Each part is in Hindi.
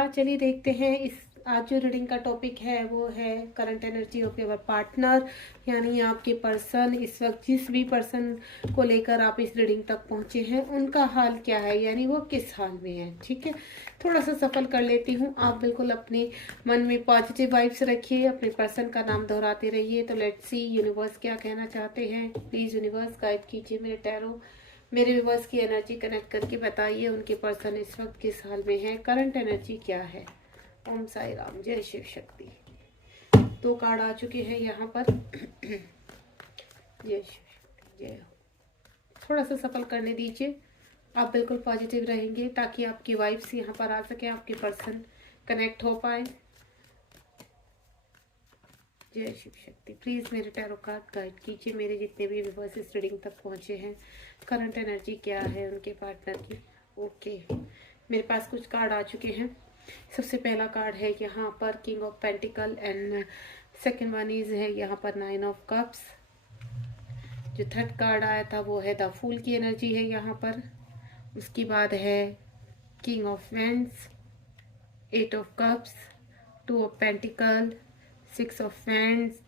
नमस्कार। चलिए देखते हैं इस आज जो रीडिंग का टॉपिक है वो है current energy of your partner, यानी आपके पर्सन इस वक्त जिस भी पर्सन को लेकर आप इस रीडिंग तक पहुंचे हैं उनका हाल क्या है, यानी वो किस हाल में है। ठीक है, थोड़ा सा सफल कर लेती हूँ। आप बिल्कुल अपने मन में पॉजिटिव वाइब्स रखिए, अपने पर्सन का नाम दोहराते रहिए। तो लेट्स सी यूनिवर्स क्या कहना चाहते हैं। प्लीज यूनिवर्स गाइड कीजिए मेरे टैरो, मेरे व्यूवर्स की एनर्जी कनेक्ट करके बताइए उनके पर्सन इस वक्त किस हाल में है, करंट एनर्जी क्या है। ओम साई राम, जय शिव शक्ति। 2 कार्ड आ चुके हैं यहाँ पर। जय शिव शक्ति, जय हो। थोड़ा सा सफल करने दीजिए, आप बिल्कुल पॉजिटिव रहेंगे ताकि आपकी वाइब्स यहाँ पर आ सके, आपके पर्सन कनेक्ट हो पाए। जय शिव शक्ति। प्लीज मेरे टैरो कार्ड गाइड कीजिए मेरे जितने भी व्यूवर्स इस रीडिंग तक पहुंचे हैं, करंट एनर्जी क्या है उनके पार्टनर की। ओके, मेरे पास कुछ कार्ड आ चुके हैं। सबसे पहला कार्ड है यहाँ पर king of pentacle and second one is है यहाँ पर 9 ऑफ कप्स। जो थर्ड कार्ड आया था वो है द फूल की एनर्जी है यहाँ पर। उसके बाद है king of vends, 8 of cups, 2 of pentacle, 6 of vends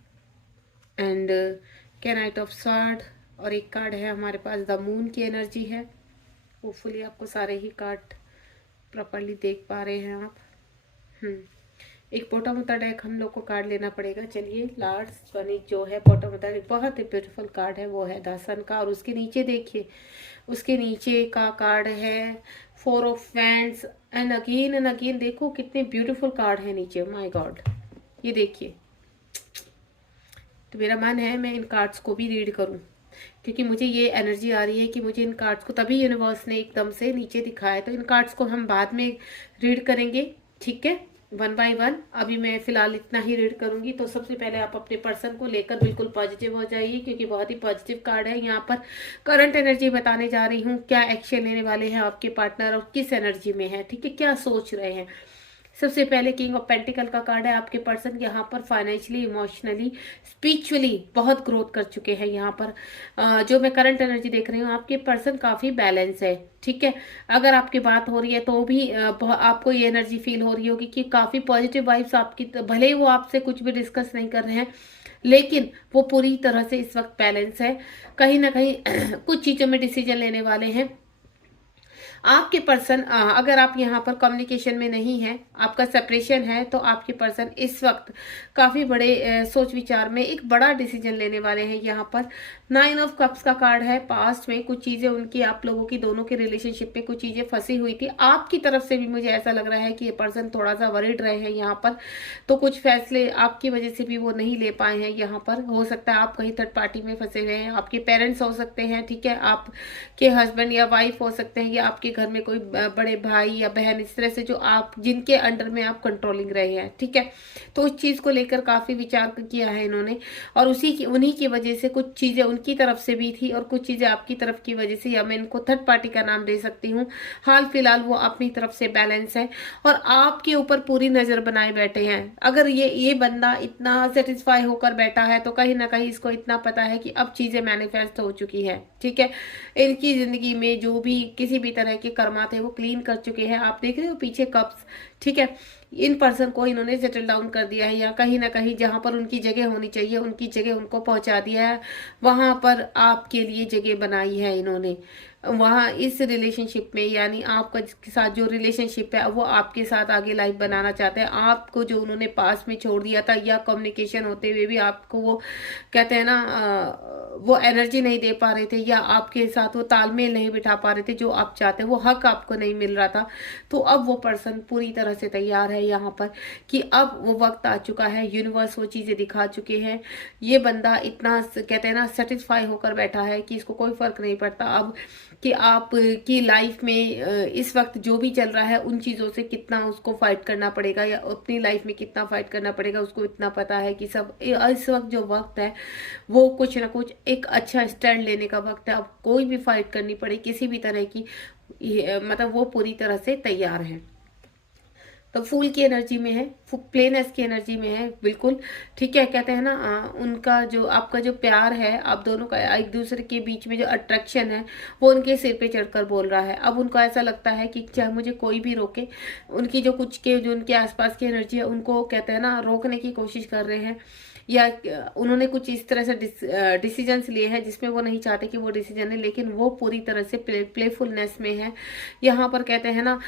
and night of sword. और एक कार्ड है हमारे पास द मून की एनर्जी है। होपफुली आपको सारे ही कार्ड प्रॉपरली देख पा रहे हैं आप। एक पोटामोटा डेक हम लोग को कार्ड लेना पड़ेगा। चलिए, लास्ट वन जो है पोटामोटा डेक, बहुत ही ब्यूटीफुल कार्ड है, वो है द सन का। और उसके नीचे देखिए, उसके नीचे का कार्ड है 4 ऑफ वैंड्स एंड अगेन देखो कितने ब्यूटीफुल कार्ड है नीचे। माय गॉड, ये देखिए। तो मेरा मन है मैं इन कार्ड्स को भी रीड करूं, क्योंकि मुझे ये एनर्जी आ रही है कि मुझे इन कार्ड्स को, तभी यूनिवर्स ने एकदम से नीचे दिखाया। तो इन कार्ड्स को हम बाद में रीड करेंगे, ठीक है, 1 बाय 1। अभी मैं फिलहाल इतना ही रीड करूंगी। तो सबसे पहले आप अपने पर्सन को लेकर बिल्कुल पॉजिटिव हो जाइए, क्योंकि बहुत ही पॉजिटिव कार्ड है। यहाँ पर करंट एनर्जी बताने जा रही हूँ, क्या एक्शन लेने वाले हैं आपके पार्टनर और किस एनर्जी में है, ठीक है, क्या सोच रहे हैं। सबसे पहले किंग ऑफ पेंटिकल का कार्ड है। आपके पर्सन यहाँ पर फाइनेंशियली, इमोशनली, स्पिरिचुअली बहुत ग्रोथ कर चुके हैं। यहाँ पर जो मैं करंट एनर्जी देख रही हूँ, आपके पर्सन काफी बैलेंस है, ठीक है। अगर आपकी बात हो रही है तो भी आपको ये एनर्जी फील हो रही होगी कि काफी पॉजिटिव वाइब्स आपकी, भले ही वो आपसे कुछ भी डिस्कस नहीं कर रहे हैं, लेकिन वो पूरी तरह से इस वक्त बैलेंस है। कहीं ना कहीं कुछ चीजों में डिसीजन लेने वाले हैं आपके पर्सन। अगर आप यहाँ पर कम्युनिकेशन में नहीं है, आपका सेपरेशन है, तो आपके पर्सन इस वक्त काफी बड़े सोच विचार में एक बड़ा डिसीजन लेने वाले हैं। यहाँ पर 9 ऑफ कप्स का कार्ड है। पास्ट में कुछ चीजें उनकी, आप लोगों की दोनों के रिलेशनशिप में कुछ चीजें फंसी हुई थी। आपकी तरफ से भी मुझे ऐसा लग रहा है कि ये पर्सन थोड़ा सा वरिड रहे हैं यहाँ पर, तो कुछ फैसले आपकी वजह से भी वो नहीं ले पाए हैं। यहाँ पर हो सकता है आप कहीं थर्ड पार्टी में फंसे हुए हैं, आपके पेरेंट्स हो सकते हैं, ठीक है, आपके हस्बैंड या वाइफ हो सकते हैं, या आपके घर में कोई बड़े भाई या बहन, इस तरह से जो आप, जिनके अंडर में आप कंट्रोलिंग रहे हैं, ठीक है। तो उस चीज को लेकर काफी विचार किया है इन्होंने, और उन्हीं की वजह से कुछ चीजें उनकी तरफ से भी थी और कुछ चीजें आपकी तरफ की वजह से, या मैं इनको थर्ड पार्टी का नाम दे सकती हूँ। हाल फिलहाल वो अपनी तरफ से बैलेंस है और आपके ऊपर पूरी नजर बनाए बैठे हैं। अगर ये बंदा इतना सेटिस्फाई होकर बैठा है, तो कहीं ना कहीं इसको इतना पता है कि अब चीजें मैनिफेस्ट हो चुकी है, ठीक है। इनकी जिंदगी में जो भी किसी भी तरह के कर्मा थे वो क्लीन कर चुके हैं। आप देख रहे हो पीछे कप्स, ठीक है। इन पर्सन को इन्होंने सेटल डाउन कर दिया है, या कहीं ना कहीं जहां पर उनकी जगह होनी चाहिए उनकी जगह उनको पहुंचा दिया है। वहां पर आपके लिए जगह बनाई है इन्होंने। वहां इस रिलेशनशिप में, यानी आपका जिसके साथ जो रिलेशनशिप है वो आपके साथ आगे लाइफ बनाना चाहते हैं। आपको जो उन्होंने पास में छोड़ दिया था, या कम्युनिकेशन होते हुए भी आपको वो कहते हैं ना, वो एनर्जी नहीं दे पा रहे थे, या आपके साथ वो तालमेल नहीं बिठा पा रहे थे जो आप चाहते, वो हक आपको नहीं मिल रहा था। तो अब वो पर्सन पूरी तरह से तैयार है यहाँ पर कि अब वो वक्त आ चुका है, यूनिवर्स वो चीजें दिखा चुके हैं। ये बंदा इतना कहते हैं ना सेटिस्फाई होकर बैठा है कि इसको कोई फर्क नहीं पड़ता अब कि आप की लाइफ में इस वक्त जो भी चल रहा है उन चीजों से कितना उसको फाइट करना पड़ेगा, या अपनी लाइफ में कितना फाइट करना पड़ेगा। उसको इतना पता है कि सब इस वक्त जो वक्त है वो कुछ ना कुछ एक अच्छा स्टैंड लेने का वक्त है। अब कोई भी फाइट करनी पड़े किसी भी तरह की, मतलब वो पूरी तरह से तैयार है। तो फूल की एनर्जी में है, प्लेनेस की एनर्जी में है बिल्कुल। ठीक है, कहते हैं ना उनका जो आपका जो प्यार है, आप दोनों का एक दूसरे के बीच में जो अट्रैक्शन है वो उनके सिर पे चढ़कर बोल रहा है। अब उनको ऐसा लगता है कि चाहे मुझे कोई भी रोके, उनकी जो कुछ के जो उनके आसपास की एनर्जी है उनको कहते हैं ना रोकने की कोशिश कर रहे हैं, या उन्होंने कुछ इस तरह से डिसीजंस लिए हैं जिसमें वो नहीं चाहते कि वो डिसीजन है, लेकिन वो पूरी तरह से प्लेफुलनेस में है। यहाँ पर कहते हैं ना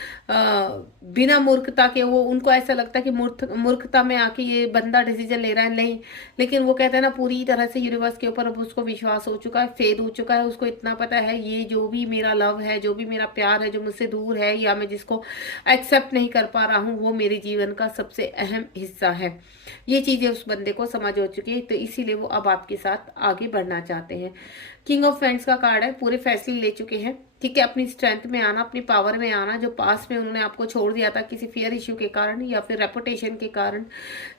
बिना मूर्खता के, वो उनको ऐसा लगता है कि मूर्खता में आके ये बंदा डिसीजन ले रहा है, नहीं, लेकिन वो कहते हैं ना पूरी तरह से यूनिवर्स के ऊपर अब उसको विश्वास हो चुका है, फेद हो चुका है। उसको इतना पता है ये जो भी मेरा लव है, जो भी मेरा प्यार है, जो मुझसे दूर है या मैं जिसको एक्सेप्ट नहीं कर पा रहा हूँ, वो मेरे जीवन का सबसे अहम हिस्सा है। ये चीजें उस बंदे को समझ हो चुकी है, तो इसीलिए वो अब आपके साथ आगे बढ़ना चाहते हैं। किंग ऑफ फ्रेंड्स का कार्ड है, पूरे फैसले ले चुके हैं। ठीक है, अपनी स्ट्रेंथ में आना, अपनी पावर में आना। जो पास में उन्होंने आपको छोड़ दिया था किसी फियर इश्यू के कारण या फिर रेपुटेशन के कारण,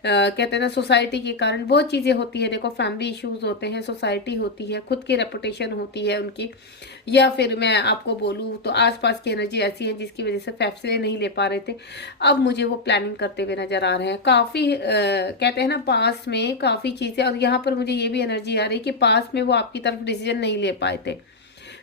कहते हैं ना सोसाइटी के कारण, बहुत चीजें होती है। देखो फैमिली इश्यूज होते हैं, सोसाइटी होती है, खुद की रेपुटेशन होती है उनकी, या फिर मैं आपको बोलूँ तो आसपास की एनर्जी ऐसी है जिसकी वजह से फैसले नहीं ले पा रहे थे। अब मुझे वो प्लानिंग करते हुए नजर आ रहे हैं। काफी कहते हैं ना पास में काफी चीजें, और यहाँ पर मुझे ये भी एनर्जी आ रही है कि पास में वो आपकी तरफ डिसीजन नहीं ले पाए थे।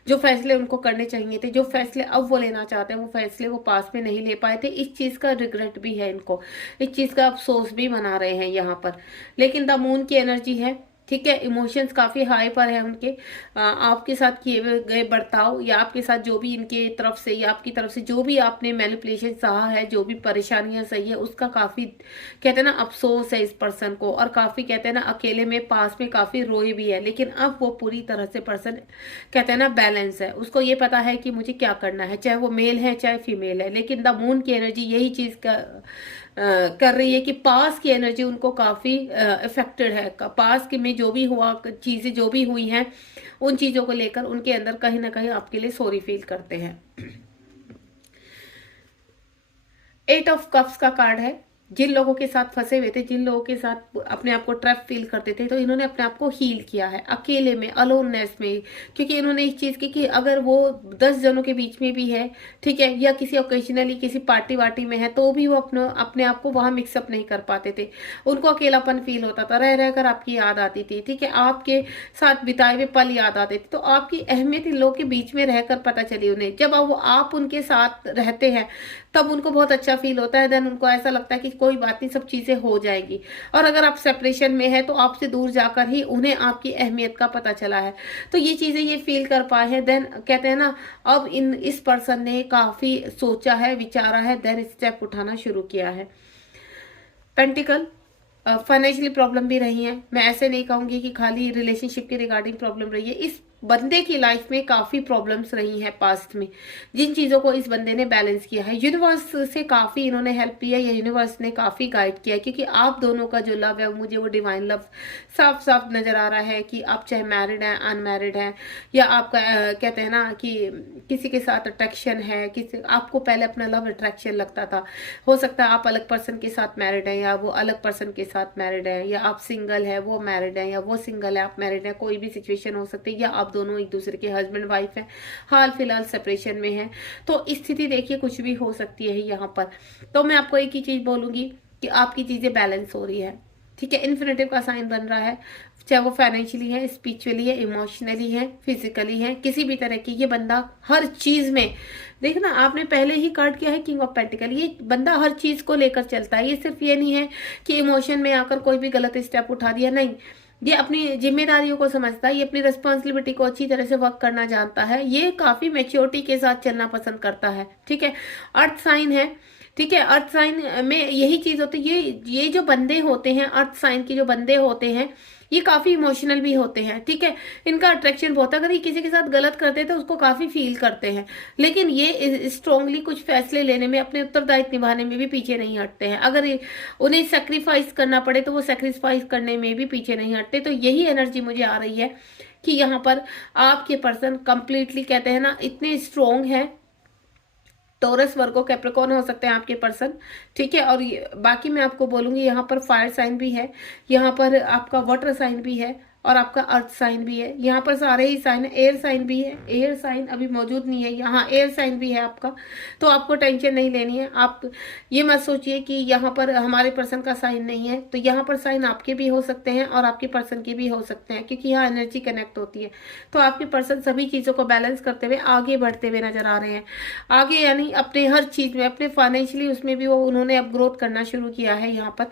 जो फैसले उनको करने चाहिए थे, जो फैसले अब वो लेना चाहते हैं, वो फैसले वो पास में नहीं ले पाए थे। इस चीज का रिग्रेट भी है इनको, इस चीज का अफसोस भी मना रहे हैं यहाँ पर। लेकिन द मून की एनर्जी है। ठीक है, इमोशंस काफी हाई पर है उनके। आपके साथ किए गए बर्ताव, या आपके साथ जो भी इनके तरफ से या आपकी तरफ से जो भी आपने मैनिपुलेशन सहा है, जो भी परेशानियां सही है, उसका काफी कहते हैं ना अफसोस है इस पर्सन को। और काफी कहते हैं ना अकेले में पास में काफी रोए भी है। लेकिन अब वो पूरी तरह से पर्सन कहते हैं ना बैलेंस है। उसको ये पता है कि मुझे क्या करना है, चाहे वो मेल है चाहे फीमेल है। लेकिन द मून की एनर्जी यही चीज का कर रही है कि पास की एनर्जी उनको काफी इफेक्टेड है। पास के में जो भी हुआ, चीजें जो भी हुई हैं, उन चीजों को लेकर उनके अंदर कहीं ना कहीं आपके लिए सॉरी फील करते हैं। 8 ऑफ कप्स का कार्ड है। जिन लोगों के साथ फंसे हुए थे, जिन लोगों के साथ अपने आप को ट्रैप फील करते थे, तो इन्होंने अपने आप को हील किया है अकेले में, अलोननेस में। क्योंकि इन्होंने इस चीज की कि अगर वो 10 जनों के बीच में भी है, ठीक है, या किसी ओकेजनली किसी पार्टी वार्टी में है, तो भी वो अपने आप को वहां मिक्सअप नहीं कर पाते थे। उनको अकेलापन फील होता था, रह रहकर आपकी याद आती थी। ठीक है, आपके साथ बिताए हुए पल याद आते थे। तो आपकी अहमियत इन लोगों के बीच में रहकर पता चली उन्हें। जब अब आप उनके साथ रहते हैं तब उनको बहुत अच्छा फील होता है। देन उनको ऐसा लगता है कि कोई बात नहीं, सब चीजें हो जाएगी। और अगर आप सेपरेशन में है तो आपसे दूर जाकर ही उन्हें आपकी अहमियत का पता चला है, तो ये चीजें ये फील कर पाए हैं। देन कहते हैं ना अब इस पर्सन ने काफी सोचा है, विचारा है, देन स्टेप उठाना शुरू किया है। पेंटिकल, फाइनेंशियली प्रॉब्लम भी रही है। मैं ऐसे नहीं कहूंगी कि खाली रिलेशनशिप के रिगार्डिंग प्रॉब्लम रही है। इस बंदे की लाइफ में काफी प्रॉब्लम्स रही हैं पास्ट में, जिन चीजों को इस बंदे ने बैलेंस किया है। यूनिवर्स से काफी इन्होंने हेल्प लिया, या यूनिवर्स ने काफी गाइड किया है। क्योंकि आप दोनों का जो लव है, मुझे वो डिवाइन लव साफ साफ नजर आ रहा है कि आप चाहे मैरिड हैं, अनमैरिड हैं, या आपका कहते हैं ना कि किसी के साथ अट्रैक्शन है, किसी आपको पहले अपना लव अट्रैक्शन लगता था। हो सकता है आप अलग पर्सन के साथ मैरिड हैं, या वो अलग पर्सन के साथ मैरिड है, या आप सिंगल है वो मैरिड है, या वो सिंगल है आप मैरिड है। कोई भी सिचुएशन हो सकती है, या आप दोनों एक दूसरे के हस्बैंड वाइफ हैं, हाल फिलहाल सेपरेशन में हैं। तो स्थिति देखिए कुछ भी हो सकती है यहाँ पर। तो मैं आपको एक ही चीज बोलूंगी कि आपकी चीजें बैलेंस हो रही है। ठीक है, इन्फिनिटिव का साइन बन रहा है, चाहे वो फाइनेंशियली है, स्पिरिचुअली है, इमोशनली है, फिजिकली है, किसी भी तरह की। ये बंदा हर चीज में, देखना आपने पहले ही कार्ड किया है किंग ऑफ पेंटिकल, ये बंदा हर चीज को लेकर चलता है। ये सिर्फ ये नहीं है कि इमोशन में आकर कोई भी गलत स्टेप उठा दिया, नहीं, ये अपनी जिम्मेदारियों को समझता है, ये अपनी रिस्पॉन्सिबिलिटी को अच्छी तरह से वर्क करना जानता है। ये काफी मैच्योरिटी के साथ चलना पसंद करता है। ठीक है, अर्थ साइन है। ठीक है, अर्थ साइन में यही चीज होती है। ये जो बंदे होते हैं, अर्थ साइन के जो बंदे होते हैं, ये काफी इमोशनल भी होते हैं। ठीक है, इनका अट्रैक्शन बहुत है। अगर ये किसी के साथ गलत करते हैं तो उसको काफी फील करते हैं, लेकिन ये स्ट्रांगली कुछ फैसले लेने में, अपने उत्तरदायित्व निभाने में भी पीछे नहीं हटते हैं। अगर उन्हें सेक्रीफाइस करना पड़े तो वो सेक्रीफाइस करने में भी पीछे नहीं हटते। तो यही एनर्जी मुझे आ रही है कि यहाँ पर आपके पर्सन कंप्लीटली कहते हैं ना इतने स्ट्रोंग है। टोरस, वर्गो, कैप्रिकॉर्न हो सकते हैं आपके पर्सन। ठीक है, और बाकी मैं आपको बोलूंगी यहाँ पर फायर साइन भी है, यहाँ पर आपका वाटर साइन भी है, और आपका अर्थ साइन भी है। यहाँ पर सारे ही साइन है, एयर साइन भी है, एयर साइन अभी मौजूद नहीं है यहाँ, एयर साइन भी है आपका। तो आपको टेंशन नहीं लेनी है। आप ये मत सोचिए कि यहाँ पर हमारे पर्सन का साइन नहीं है, तो यहाँ पर साइन आपके भी हो सकते हैं और आपके पर्सन के भी हो सकते हैं, क्योंकि यहाँ एनर्जी कनेक्ट होती है। तो आपके पर्सन सभी चीज़ों को बैलेंस करते हुए आगे बढ़ते हुए नजर आ रहे हैं। आगे यानी अपने हर चीज़ में, अपने फाइनेंशियली उसमें भी वो उन्होंने अब ग्रोथ करना शुरू किया है। यहाँ पर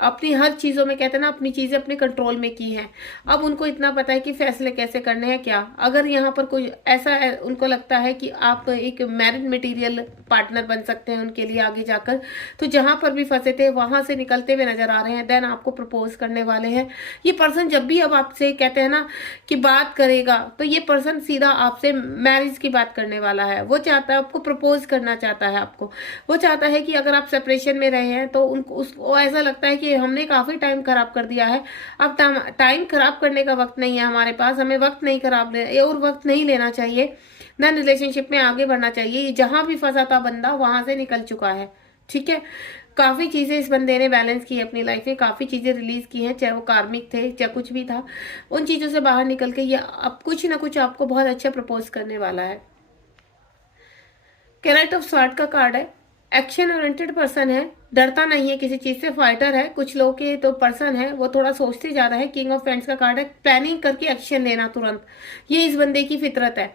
अपनी हर चीज़ों में कहते हैं ना, अपनी चीज़ें अपने कंट्रोल में की हैं। अब उनको इतना पता है कि फैसले कैसे करने हैं क्या। अगर यहाँ पर कोई ऐसा उनको लगता है कि आप एक मैरिड मटेरियल पार्टनर बन सकते हैं उनके लिए आगे जाकर, तो जहाँ पर भी फंसे थे वहां से निकलते हुए नजर आ रहे हैं। देन आपको प्रपोज करने वाले हैं। ये पर्सन जब भी अब आपसे कहते हैं ना कि बात करेगा, तो ये पर्सन सीधा आपसे मैरिज की बात करने वाला है। वो चाहता है, आपको प्रपोज करना चाहता है आपको। वो चाहता है कि अगर आप सेपरेशन में रहे हैं तो उनको उसको ऐसा लगता है कि हमने काफी टाइम खराब कर दिया है, अब टाइम खराब करने का वक्त नहीं है हमारे पास, हमें वक्त नहीं खराब और वक्त नहीं लेना चाहिए। देन रिलेशनशिप में आगे बढ़ना चाहिए। जहां भी फंसा था बंदा वहां से निकल चुका है। ठीक है, काफी चीजें इस बंदे ने बैलेंस की अपनी लाइफ में, काफी चीजें रिलीज की हैं, चाहे वो कार्मिक थे चाहे कुछ भी था। उन चीजों से बाहर निकल के ये अब कुछ ना कुछ आपको बहुत अच्छा प्रपोज करने वाला है। कैरेट ऑफ स्वार्ड का कार्ड है। एक्शन ओरिएंटेड पर्सन है, डरता नहीं है किसी चीज से, फाइटर है। कुछ लोग के तो पर्सन है वो थोड़ा सोचते ज्यादा है। किंग ऑफ फ्रेंड्स का कार्ड है, प्लानिंग करके एक्शन लेना तुरंत, ये इस बंदे की फितरत है।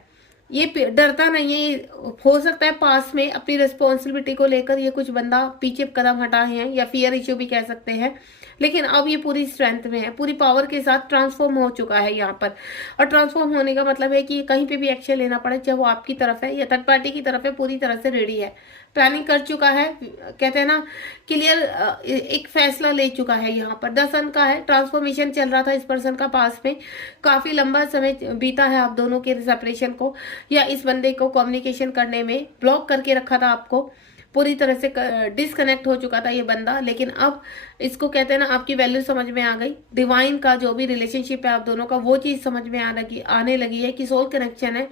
ये डरता नहीं है। हो सकता है पास में अपनी रिस्पॉन्सिबिलिटी को लेकर ये कुछ बंदा पीछे कदम हटाए हैं, या फियर इश्यू भी कह सकते हैं, लेकिन अब ये पूरी स्ट्रेंथ में है, पूरी पावर के साथ ट्रांसफॉर्म हो चुका है यहाँ पर। और ट्रांसफॉर्म होने का मतलब है कि कहीं पे भी एक्शन लेना पड़े, चाहे वो आपकी तरफ है या थर्ड पार्टी की तरफ है, पूरी तरह से रेडी है, प्लानिंग कर चुका है। कहते हैं ना क्लियर एक फैसला ले चुका है। यहाँ पर 10 अंक का है। ट्रांसफॉर्मेशन चल रहा था इस पर्सन का पास में, काफी लंबा समय बीता है आप दोनों के सेपरेशन को, या इस बंदे को कम्युनिकेशन करने में ब्लॉक करके रखा था आपको, पूरी तरह से डिस्कनेक्ट हो चुका था ये बंदा। लेकिन अब इसको कहते हैं ना आपकी वैल्यू समझ में आ गई। डिवाइन का जो भी रिलेशनशिप है आप दोनों का, वो चीज समझ में आने लगी है कि सोल कनेक्शन है,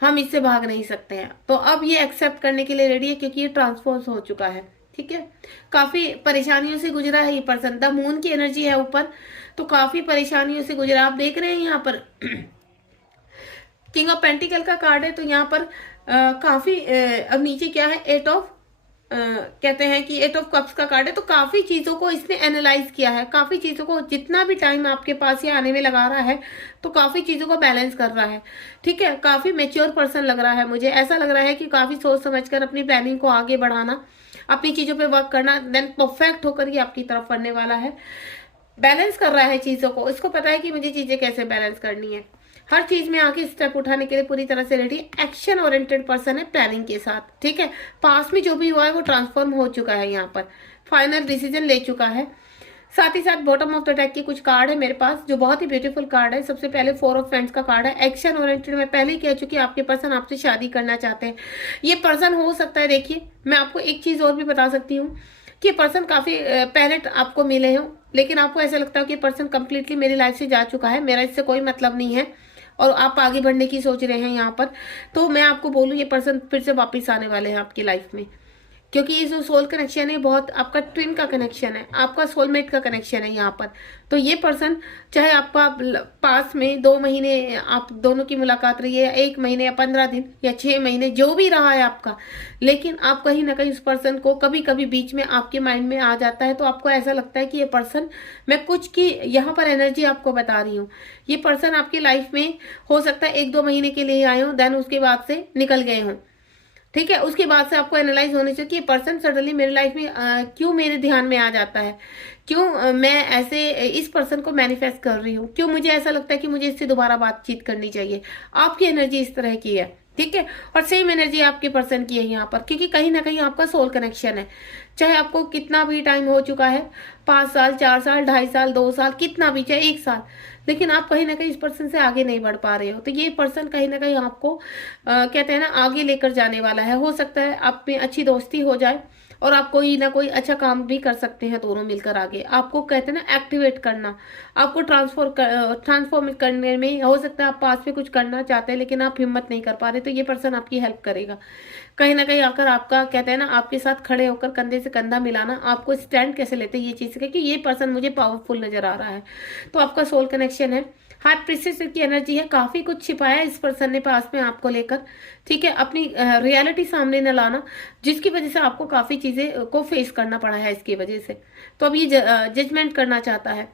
हम इससे भाग नहीं सकते हैं। तो अब ये एक्सेप्ट करने के लिए रेडी है, क्योंकि ये ट्रांसफॉर्म हो चुका है। ठीक है, काफी परेशानियों से गुजरा है ये पर्सन। द मून की एनर्जी है ऊपर, तो काफी परेशानियों से गुजरा। आप देख रहे हैं यहाँ पर किंग ऑफ पेंटिकल का कार्ड है, तो यहाँ पर काफी अब नीचे क्या है, एट ऑफ कहते हैं कि एट ऑफ कप्स का कार्ड है। तो काफी चीजों को इसने एनालाइज किया है, काफी चीजों को, जितना भी टाइम आपके पास ये आने में लगा रहा है, तो काफी चीजों को बैलेंस कर रहा है। ठीक है, काफी मेच्योर पर्सन लग रहा है मुझे। ऐसा लग रहा है कि काफी सोच समझकर अपनी प्लानिंग को आगे बढ़ाना, अपनी चीजों पे वर्क करना, देन परफेक्ट होकर ये आपकी तरफ बढ़ने वाला है। बैलेंस कर रहा है चीजों को, इसको पता है कि मुझे चीजें कैसे बैलेंस करनी है। हर चीज में आके स्टेप उठाने के लिए पूरी तरह से रेडी। एक्शन ओरिएंटेड पर्सन है प्लानिंग के साथ। ठीक है, पास में जो भी हुआ है वो ट्रांसफॉर्म हो चुका है, यहाँ पर फाइनल डिसीजन ले चुका है। साथ ही साथ बॉटम ऑफ द डेक के कुछ कार्ड है मेरे पास, जो बहुत ही ब्यूटीफुल कार्ड है। सबसे पहले 4 ऑफ फ्रेंड्स का कार्ड है। एक्शन ओरिएंटेड मैं पहले ही कह चुकी, आपके पर्सन आपसे शादी करना चाहते हैं। ये पर्सन हो सकता है, देखिए मैं आपको एक चीज और भी बता सकती हूँ कि पर्सन काफी पहले आपको मिले हो, लेकिन आपको ऐसा लगता है कि पर्सन कंप्लीटली मेरी लाइफ से जा चुका है, मेरा इससे कोई मतलब नहीं है, और आप आगे बढ़ने की सोच रहे हैं यहाँ पर। तो मैं आपको बोलूँ, ये पर्सन फिर से वापस आने वाले हैं आपकी लाइफ में, क्योंकि ये जो सोल कनेक्शन है बहुत आपका ट्विन का कनेक्शन है, आपका सोलमेट का कनेक्शन है यहाँ पर। तो ये पर्सन, चाहे आपका पास में 2 महीने आप दोनों की मुलाकात रही है, 1 महीने या 15 दिन या 6 महीने, जो भी रहा है आपका, लेकिन आप कहीं ना कहीं उस पर्सन को कभी कभी बीच में आपके माइंड में आ जाता है। तो आपको ऐसा लगता है कि ये पर्सन, मैं कुछ की यहाँ पर एनर्जी आपको बता रही हूँ, ये पर्सन आपकी लाइफ में हो सकता है 1-2 महीने के लिए आए हो, देन उसके बाद से निकल गए हों। ठीक है, उसके बाद से आपको एनालाइज होने चाहिए कि ये पर्सन सडनली मेरी लाइफ में क्यों मेरे ध्यान में आ जाता है, क्यों मैं ऐसे इस पर्सन को मैनिफेस्ट कर रही हूँ, क्यों मुझे ऐसा लगता है कि मुझे इससे दोबारा बातचीत करनी चाहिए। आपकी एनर्जी इस तरह की है। ठीक है, और सेम एनर्जी आपके पर्सन की है यहाँ पर, क्योंकि कहीं ना कहीं आपका सोल कनेक्शन है। चाहे आपको कितना भी टाइम हो चुका है, 5 साल, 4 साल, 2.5 साल, 2 साल, कितना भी, चाहे 1 साल, लेकिन आप कहीं ना कहीं इस पर्सन से आगे नहीं बढ़ पा रहे हो। तो ये पर्सन कहीं ना कहीं आपको कहते हैं ना आगे लेकर जाने वाला है। हो सकता है आप में अच्छी दोस्ती हो जाए और आप कोई ना कोई अच्छा काम भी कर सकते हैं दोनों मिलकर आगे। आपको कहते हैं ना एक्टिवेट करना, आपको ट्रांसफॉर्म करने में, हो सकता है आप पास में कुछ करना चाहते हैं लेकिन आप हिम्मत नहीं कर पा रहे, तो ये पर्सन आपकी हेल्प करेगा। कहीं ना कहीं आकर आपका कहते हैं ना, आपके साथ खड़े होकर कंधे से कंधा मिलाना, आपको स्टैंड कैसे लेते हैं ये चीज़ कि ये पर्सन मुझे पावरफुल नजर आ रहा है। तो आपका सोल कनेक्शन है, हाई प्रिंसेस की एनर्जी है, काफी कुछ छिपाया है इस पर्सन ने पास में आपको लेकर, ठीक है। अपनी रियलिटी सामने न लाना, जिसकी वजह से आपको काफी चीजें को फेस करना पड़ा है इसकी वजह से। तो अब ये जजमेंट करना चाहता है,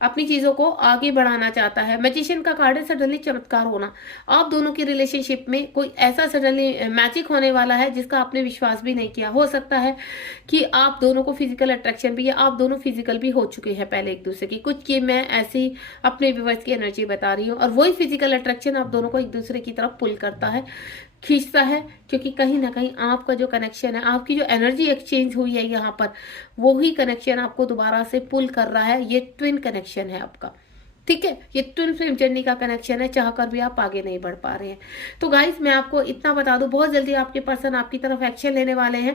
अपनी चीजों को आगे बढ़ाना चाहता है। मैजिशियन का कार्ड है, सडनली चमत्कार होना। आप दोनों की रिलेशनशिप में कोई ऐसा सडनली मैजिक होने वाला है जिसका आपने विश्वास भी नहीं किया। हो सकता है कि आप दोनों को फिजिकल अट्रैक्शन भी, या आप दोनों फिजिकल भी हो चुके हैं पहले एक दूसरे की, कुछ ये मैं ऐसी अपने व्यूअर्स की एनर्जी बता रही हूँ। और वही फिजिकल अट्रैक्शन आप दोनों को एक दूसरे की तरफ पुल करता है, खींचता है, क्योंकि कहीं ना कहीं आपका जो कनेक्शन है, आपकी जो एनर्जी एक्सचेंज हुई है यहाँ पर, वो ही कनेक्शन आपको दोबारा से पुल कर रहा है। ये ट्विन कनेक्शन है आपका, ठीक है। ये ट्विन फ्लेम जर्नी का कनेक्शन है, चाहकर भी आप आगे नहीं बढ़ पा रहे हैं। तो गाइस मैं आपको इतना बता दूं, बहुत जल्दी आपके पर्सन आपकी तरफ एक्शन लेने वाले हैं।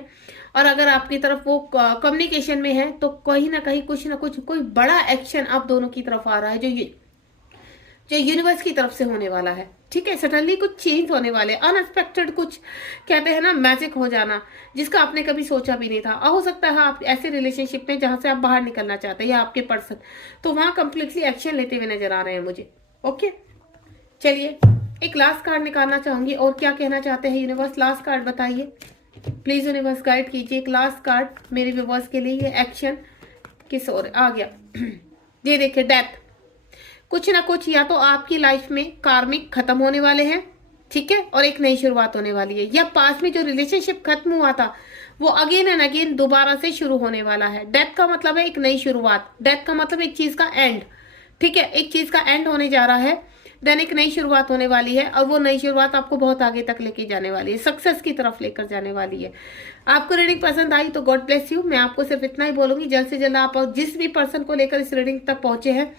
और अगर आपकी तरफ वो कम्युनिकेशन में है तो कहीं ना कहीं कुछ ना कुछ कोई बड़ा एक्शन आप दोनों की तरफ आ रहा है, जो यूनिवर्स की तरफ से होने वाला है, ठीक है। सडनली कुछ चेंज होने वाले, अनएक्सपेक्टेड कुछ कहते हैं ना मैजिक हो जाना, जिसका आपने कभी सोचा भी नहीं था। हो सकता है आप ऐसे रिलेशनशिप में जहां से आप बाहर निकलना चाहते हैं, या आपके पर्सन तो वहां कंप्लीटली एक्शन लेते हुए नजर आ रहे हैं मुझे। ओके, चलिए एक लास्ट कार्ड निकालना चाहूंगी, और क्या कहना चाहते हैं यूनिवर्स, लास्ट कार्ड बताइए प्लीज। यूनिवर्स गाइड कीजिए एक लास्ट कार्ड मेरे व्यूअर्स के लिए। ये एक्शन किस ओर आ गया? ये देखिए डेथ। कुछ ना कुछ या तो आपकी लाइफ में कार्मिक खत्म होने वाले हैं, ठीक है, और एक नई शुरुआत होने वाली है। या पास में जो रिलेशनशिप खत्म हुआ था वो अगेन एंड अगेन दोबारा से शुरू होने वाला है। डेथ का मतलब है एक नई शुरुआत, डेथ का मतलब एक चीज का एंड, ठीक है। एक चीज का एंड होने जा रहा है, देन एक नई शुरुआत होने वाली है, और वो नई शुरुआत आपको बहुत आगे तक लेके जाने वाली है, सक्सेस की तरफ लेकर जाने वाली है। आपको रीडिंग पसंद आई तो गॉड ब्लेस यू। मैं आपको सिर्फ इतना ही बोलूंगी, जल्द से जल्द आप जिस भी पर्सन को लेकर इस रीडिंग तक पहुंचे हैं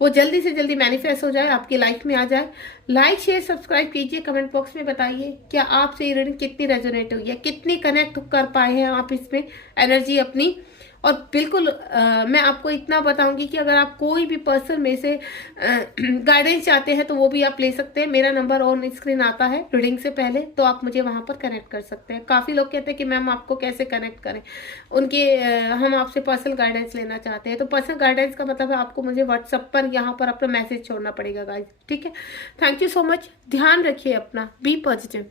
वो जल्दी से जल्दी मैनिफेस्ट हो जाए, आपकी लाइफ में आ जाए। लाइक शेयर सब्सक्राइब कीजिए, कमेंट बॉक्स में बताइए क्या आपसे ये रीडिंग कितनी रेजोनेट हुई है, कितनी कनेक्ट कर पाए हैं आप इसमें एनर्जी अपनी। और बिल्कुल मैं आपको इतना बताऊंगी कि अगर आप कोई भी पर्सन में से गाइडेंस चाहते हैं तो वो भी आप ले सकते हैं। मेरा नंबर ऑन स्क्रीन आता है रीडिंग से पहले, तो आप मुझे वहां पर कनेक्ट कर सकते हैं। काफ़ी लोग कहते हैं कि मैम आपको कैसे कनेक्ट करें, उनके हम आपसे पर्सनल गाइडेंस लेना चाहते हैं। तो पर्सनल गाइडेंस का मतलब है आपको मुझे व्हाट्सएप पर यहाँ पर अपना मैसेज छोड़ना पड़ेगा गाइज, ठीक है। थैंक यू सो मच, ध्यान रखिए अपना, बी पॉजिटिव।